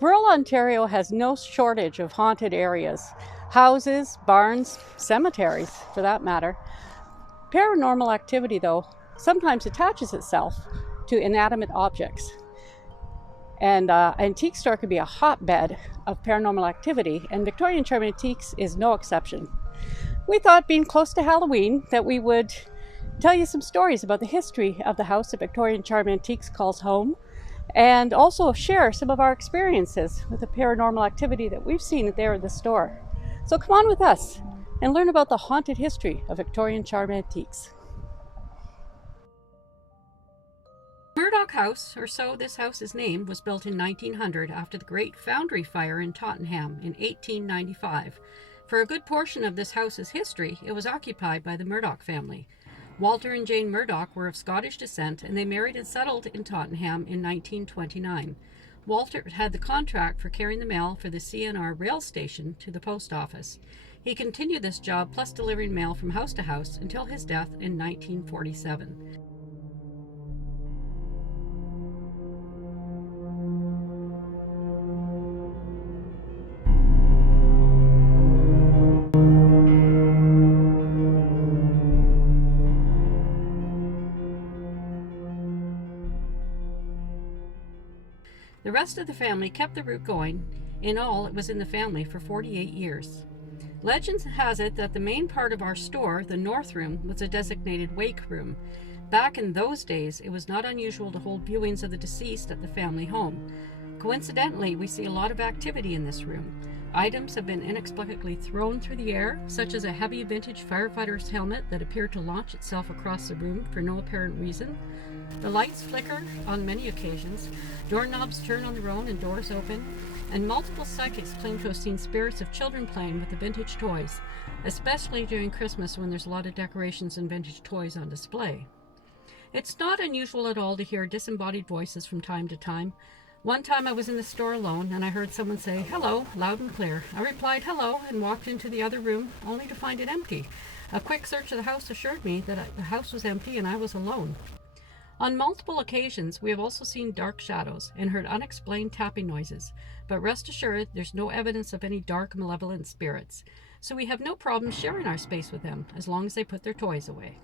Rural Ontario has no shortage of haunted areas, houses, barns, cemeteries, for that matter. Paranormal activity, though, sometimes attaches itself to inanimate objects. And an antique store could be a hotbed of paranormal activity, and Victorian Charm Antiques is no exception. We thought, being close to Halloween, that we would tell you some stories about the history of the house that Victorian Charm Antiques calls home, and also share some of our experiences with the paranormal activity that we've seen there in the store. So come on with us and learn about the haunted history of Victorian Charm Antiques. Murdock House, or so this house is named, was built in 1900 after the Great Foundry Fire in Tottenham in 1895. For a good portion of this house's history, it was occupied by the Murdock family. Walter and Jane Murdock were of Scottish descent, and they married and settled in Tottenham in 1929. Walter had the contract for carrying the mail for the CNR rail station to the post office. He continued this job plus delivering mail from house to house until his death in 1947. The rest of the family kept the route going. In all, it was in the family for 48 years. Legend has it that the main part of our store, the north room, was a designated wake room. Back in those days, it was not unusual to hold viewings of the deceased at the family home. Coincidentally, we see a lot of activity in this room. Items have been inexplicably thrown through the air, such as a heavy vintage firefighter's helmet that appeared to launch itself across the room for no apparent reason. The lights flicker on many occasions, doorknobs turn on their own and doors open, and multiple psychics claim to have seen spirits of children playing with the vintage toys, especially during Christmas when there's a lot of decorations and vintage toys on display. It's not unusual at all to hear disembodied voices from time to time. One time I was in the store alone and I heard someone say, "Hello," loud and clear. I replied, "Hello," and walked into the other room only to find it empty. A quick search of the house assured me that the house was empty and I was alone. On multiple occasions, we have also seen dark shadows and heard unexplained tapping noises, but rest assured there's no evidence of any dark, malevolent spirits, so we have no problem sharing our space with them as long as they put their toys away.